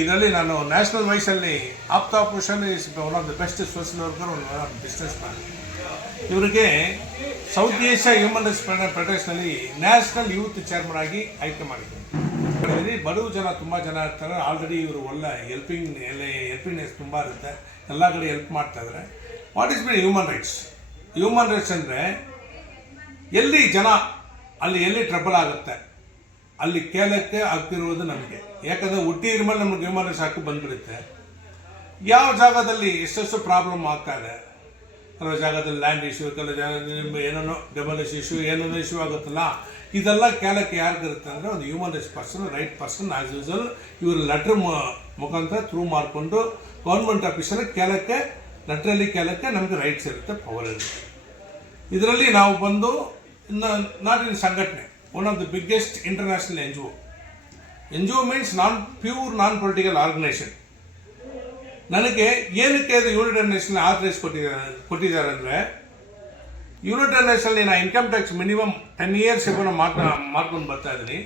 ಇದರಲ್ಲಿ ನಾನು ನ್ಯಾಷನಲ್ ವೈಸಲ್ಲಿ Aptha Bhushan is one of the best social worker, one of businessman. ಇವರಿಗೆ ಸೌತ್ ಏಷ್ಯಾ ಹ್ಯೂಮನ್ ರೈಟ್ಸ್ ಫೆಡರೇಷನಲ್ಲಿ national youth chairman ಆಗಿ ಆಯ್ಕೆ ಮಾಡಿದ್ದಾರೆ. ಬಡವ ಜನ ತುಂಬ ಜನ ಇರ್ತಾರೆ. ಆಲ್ರೆಡಿ ಇವರು ಒಳ್ಳೆ ಹೆಲ್ಪಿಂಗ್ನೆಸ್ ತುಂಬ ಇರುತ್ತೆ, ಎಲ್ಲ ಕಡೆ ಹೆಲ್ಪ್ ಮಾಡ್ತಾ ಇದ್ದಾರೆ. What is mean human rights? Human rights ಅಂದರೆ ಎಲ್ಲಿ ಜನ ಅಲ್ಲಿ ಎಲ್ಲಿ ಟ್ರಬಲ್ ಆಗುತ್ತೆ ಅಲ್ಲಿ ಕೇಳಕ್ಕೆ ಆಗ್ತಿರುವುದು ನಮಗೆ. ಯಾಕಂದರೆ ಹುಟ್ಟಿದ ಮೇಲೆ ನಮಗೆ ಹ್ಯೂಮನ್ ರೈಟ್ಸ್ ಹಾಕಿ ಬಂದ್ಬಿಡುತ್ತೆ. ಯಾವ ಜಾಗದಲ್ಲಿ ಎಷ್ಟೆಷ್ಟು ಪ್ರಾಬ್ಲಮ್ ಆಗ್ತಾ ಇದೆ, ಕೆಲವು ಜಾಗದಲ್ಲಿ ಲ್ಯಾಂಡ್ ಇಶ್ಯೂ, ಕೆಲವು ಜಾಗದಲ್ಲಿ ಏನೇನೋ ಡೆಮೊಲಿಷ್ ಇಶ್ಯೂ, ಏನೇನೋ ಇಶ್ಯೂ ಆಗುತ್ತಲ್ಲ, ಇದೆಲ್ಲ ಕೇಳಕ್ಕೆ ಯಾರಿಗಿರುತ್ತೆ ಅಂದರೆ ಒಂದು human rights person, right person as usual ಇವರು ಲೆಟ್ರ್ ಮುಖಾಂತರ ಥ್ರೂ ಮಾಡಿಕೊಂಡು ಗೌರ್ಮೆಂಟ್ ಆಫೀಸಲ್ಲಿ ಕೇಳಕ್ಕೆ, ಲೆಟ್ರಲ್ಲಿ ಕೇಳಕ್ಕೆ ನಮಗೆ ರೈಟ್ಸ್ ಇರುತ್ತೆ, ಪವರ್ ಇರುತ್ತೆ. ಇದರಲ್ಲಿ ನಾವು ಬಂದು ನಾಡಿನ ಸಂಘಟನೆ, one of the biggest international NGO means pure non political organisation. ನನಗೆ ಏನಕ್ಕೆ ಅದು ಯುನೈಟೆಡ್ ನೇಷನ್ ಆಥರೈಸ್ ಕೊಟ್ಟಿದ್ದಾರೆ ಅಂದರೆ, ಯುನೈಟೆಡ್ ನೇಷನಲ್ಲಿ ನಾನು ಇನ್ಕಮ್ ಟ್ಯಾಕ್ಸ್ ಮಿನಿಮಮ್ 10 years ನಾವು ಮಾಡ್ಕೊಂಡು ಬರ್ತಾ ಇದ್ದೀನಿ.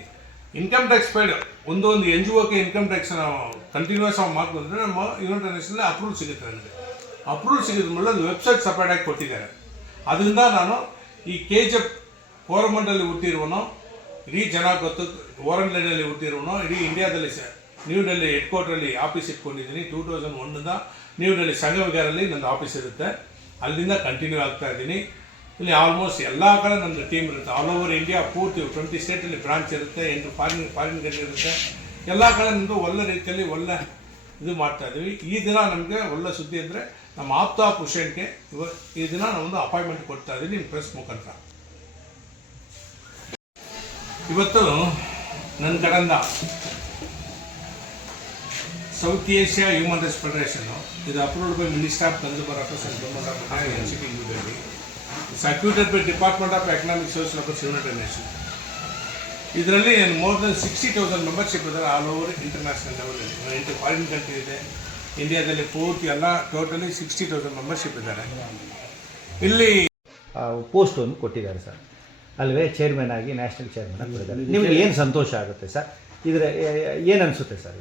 ಇನ್ಕಮ್ ಟ್ಯಾಕ್ಸ್ ಪೇಡ್ ಒಂದು NGOಕ್ಕೆ ಇನ್ಕಮ್ ಟ್ಯಾಕ್ಸ್ ನಾವು ಕಂಟಿನ್ಯೂಸ್ ಆಗಿ ಮಾಡ್ಕೊಂಡ್ರೆ ನಮ್ಮ ಯುನೈಟೆಡ್ ನೇಷನಲ್ಲಿ ಅಪ್ರೂವಲ್ ಸಿಗುತ್ತೆ. ನನಗೆ ಅಪ್ರೂವಲ್ ಸಿಗಿದ ಮೇಲೆ ಒಂದು ವೆಬ್ಸೈಟ್ ಸಪ್ರೇಟಾಗಿ ಕೊಟ್ಟಿದ್ದಾರೆ. ಅದರಿಂದ ನಾನು ಈ KGF ಕೋರಮಂಡಲಲ್ಲಿ ಹುಟ್ಟಿರುವನೋ, ಇಡೀ ಜನ ಗೊತ್ತು, ವಾರಂಗಲ್ನಲ್ಲಿ ಹುಟ್ಟಿರುವನೋ, ಇಡೀ ಇಂಡಿಯಾದಲ್ಲಿ ನ್ಯೂ ಡೆಲ್ಲಿ ಹೆಡ್ ಕ್ವಾರ್ಟರಲ್ಲಿ ಆಫೀಸ್ ಇಟ್ಕೊಂಡಿದ್ದೀನಿ. 2001 ನ್ಯೂ ಡೆಲ್ಲಿ ಸಂಘವಿಗಾರಲ್ಲಿ ನನ್ನ ಆಫೀಸ್ ಇರುತ್ತೆ, ಅಲ್ಲಿಂದ ಕಂಟಿನ್ಯೂ ಆಗ್ತಾ ಇದ್ದೀನಿ. ಇಲ್ಲಿ ಆಲ್ಮೋಸ್ಟ್ ಎಲ್ಲ ಕಡೆ ನನ್ನ ಟೀಮ್ ಇರುತ್ತೆ. ಆಲ್ ಓವರ್ ಇಂಡಿಯಾ ಪೂರ್ತಿ 20 ಸ್ಟೇಟಲ್ಲಿ ಬ್ರಾಂಚ್ ಇರುತ್ತೆ, 8 ಫಾರಿನ್ ಇರುತ್ತೆ. ಎಲ್ಲ ಕಡೆ ನಮ್ಮದು ಒಳ್ಳೆ ರೀತಿಯಲ್ಲಿ ಒಳ್ಳೆ ಇದು ಮಾಡ್ತಾ ಇದ್ದೀವಿ. ಈ ದಿನ ನಮಗೆ ಒಳ್ಳೆ ಸುದ್ದಿ ಅಂದರೆ ನಮ್ಮ ಆಪ್ತಾ ಭೂಷಣ್ಗೆ ಈ ದಿನ ನಾವೊಂದು ಅಪಾಯಿಂಟ್ಮೆಂಟ್ ಕೊಡ್ತಾ ಇದ್ದೀವಿ ನಿಮ್ಮ ಪ್ರೆಸ್ ಮುಖಾಂತರ. ಇವತ್ತು ನನ್ನ ಕಡೆಯಿಂದ ಸೌತ್ ಏಷ್ಯಾ ಹ್ಯೂಮನ್ ರೈಟ್ಸ್ ಫೆಡರೇಷನ್ನು, ಇದು approved by minister of consumer affairs and government of NCT New Delhi, it's accredited by department of economic social affairs United Nation. ಇದರಲ್ಲಿ ಮೋರ್ ದೆನ್ 60,000 ಮೆಂಬರ್ಶಿಪ್ ಇದ್ದಾರೆ ಆಲ್ ಓವರ್ ಇಂಟರ್ನ್ಯಾಷನಲ್ ಲೆವೆಲಲ್ಲಿ. 8 foreign country ಇದೆ, ಇಂಡಿಯಾದಲ್ಲಿ ಪೂರ್ತಿ ಎಲ್ಲ totally 60,000 membership ಇದ್ದಾರೆ. ಇಲ್ಲಿ ಪೋಸ್ಟನ್ನು ಕೊಟ್ಟಿದ್ದಾರೆ ಸರ್, ಅಲ್ವೇ ಚೇರ್ಮನ್ ಆಗಿ ನ್ಯಾಷನಲ್ ಚೇರ್ಮನ್ ಆಗಿ ಕೊಟ್ಟಿದ್ದಾರೆ. ನಿಮಗೆ ಏನು ಸಂತೋಷ ಆಗುತ್ತೆ ಸರ್? ಇದ್ರೆ ಏನು ಅನಿಸುತ್ತೆ ಸರ್?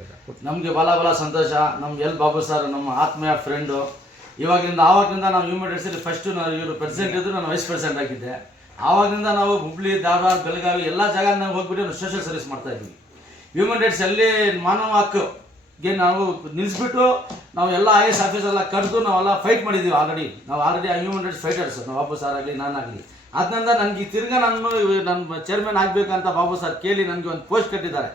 ನಮಗೆ ಬಲ ಸಂತೋಷ. ನಮ್ಗೆ ಬಾಬು ಸರ್ ನಮ್ಮ ಆತ್ಮೀಯ ಫ್ರೆಂಡು. ಆವಾಗಿಂದ ನಾವು ಹ್ಯೂಮನ್ ರೈಟ್ಸಲ್ಲಿ ಫಸ್ಟು ಇವರು ಪ್ರೆಸಿಡೆಂಟ್ ಇದ್ದರು, ನಾನು ವೈಸ್ ಪ್ರೆಸಿಡೆಂಟ್ ಆಗಿದ್ದೆ. ಆವಾಗಿಂದ ನಾವು ಹುಬ್ಳಿ, ಧಾರವಾಡ, ಬೆಳಗಾವಿ ಎಲ್ಲ ಜಾಗ ನಾವು ಹೋಗ್ಬಿಟ್ಟು ನಾವು ಸೋಷಿಯಲ್ ಸರ್ವಿಸ್ ಮಾಡ್ತಾಯಿದ್ವಿ. ಹ್ಯೂಮನ್ ರೈಟ್ಸ್ ಅಲ್ಲಿ ಮಾನವ ಹಕ್ಕಿಗೆ ನಾವು ನಿಲ್ಲಿಸ್ಬಿಟ್ಟು ನಾವು ಎಲ್ಲ IAS ಆಫೀಸೆಲ್ಲ ಕರೆದು ನಾವೆಲ್ಲ ಫೈಟ್ ಮಾಡಿದ್ದೀವಿ. ಆಲ್ರೆಡಿ ಆ ಹ್ಯೂಮನ್ ರೈಟ್ಸ್ ಫೈಟರ್ಸ್ ನಾವು ಬಾಬು ಸರ್ ಆಗಲಿ, ನಾನಾಗಲಿ. ಅದರಿಂದ ನನಗೆ ತಿರ್ಗಾ ನನ್ನ ಚೇರ್ಮನ್ ಆಗಬೇಕಂತ ಬಾಬು ಸರ್ ಕೇಳಿ ನನಗೆ ಒಂದು ಪೋಸ್ಟ್ ಕಟ್ಟಿದ್ದಾರೆ,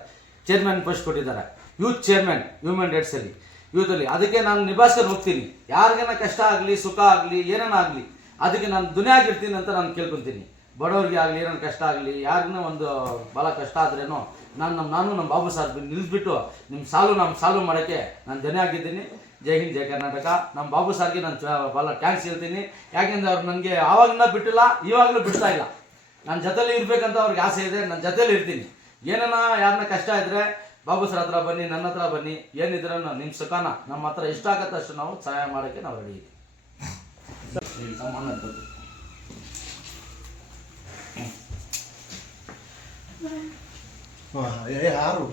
ಚೇರ್ಮನ್ ಪೋಸ್ಟ್ ಕೊಟ್ಟಿದ್ದಾರೆ, ಯೂತ್ ಚೇರ್ಮನ್ ಹ್ಯೂಮನ್ ರೈಟ್ಸಲ್ಲಿ, ಯೂತಲ್ಲಿ. ಅದಕ್ಕೆ ನಾನು ನಿಭಾಯಿಸ್ಕೊಂಡು ಹೋಗ್ತೀನಿ. ಯಾರಿಗೇನ ಕಷ್ಟ ಆಗಲಿ, ಸುಖ ಆಗಲಿ, ಏನೇನ ಆಗಲಿ, ಅದಕ್ಕೆ ನಾನು ದುನಿಯಾಗಿರ್ತೀನಿ ಅಂತ ನಾನು ಕೇಳ್ಕೊತೀನಿ. ಬಡವ್ರಿಗೆ ಆಗಲಿ, ಏನೇನು ಕಷ್ಟ ಆಗಲಿ, ಯಾರಿಗೂ ಒಂದು ಭಾಳ ಕಷ್ಟ ಆದ್ರೇನೋ ನಾನು ನಮ್ಮ ಬಾಬು ಸರ್ ನಿಲ್ಲಿಸ್ಬಿಟ್ಟು ನಿಮ್ಮ ಸಾಲ್ವ್ ಮಾಡೋಕ್ಕೆ ನಾನು ಧನ್ಯಾಗಿದ್ದೀನಿ. ಜೈ ಹಿಂದ್, ಜೈ ಕರ್ನಾಟಕ. ನಮ್ಮ ಬಾಬು ಸರ್ಗೆ ನಾನು ಭಾಳ ಥ್ಯಾಂಕ್ಸ್ ಹೇಳ್ತೀನಿ. ಯಾಕೆಂದರೆ ಅವ್ರು ನನಗೆ ಆವಾಗಿಂದ ಬಿಟ್ಟಿಲ್ಲ, ಇವಾಗಲೂ ಬಿಡ್ತಾ ಇಲ್ಲ. ನನ್ನ ಜೊತೆಲಿ ಇರಬೇಕಂತ ಅವ್ರಿಗೆ ಆಸೆ ಇದೆ, ನನ್ನ ಜೊತೆಲಿ ಇರ್ತೀನಿ. ಏನಾನ ಯಾರನ್ನ ಕಷ್ಟ ಇದ್ದರೆ ಬಾಬು ಸರ್ ಹತ್ರ ಬನ್ನಿ, ನನ್ನ ಹತ್ರ ಬನ್ನಿ. ಏನಿದ್ರೆ ನಿಮ್ಮ ಸುಖನ ನಮ್ಮ ಹತ್ರ ಎಷ್ಟು ಆಗುತ್ತೆ ಅಷ್ಟು ನಾವು ಸಹಾಯ ಮಾಡೋಕ್ಕೆ ನಾವು ರೆಡಿ ಇದ್ದೀವಿ. ಯಾರು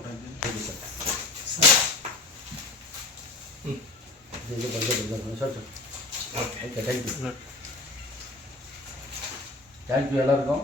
ಥ್ಯಾಂಕ್ ಯು ಎಲ್ಲರಿಗೂ.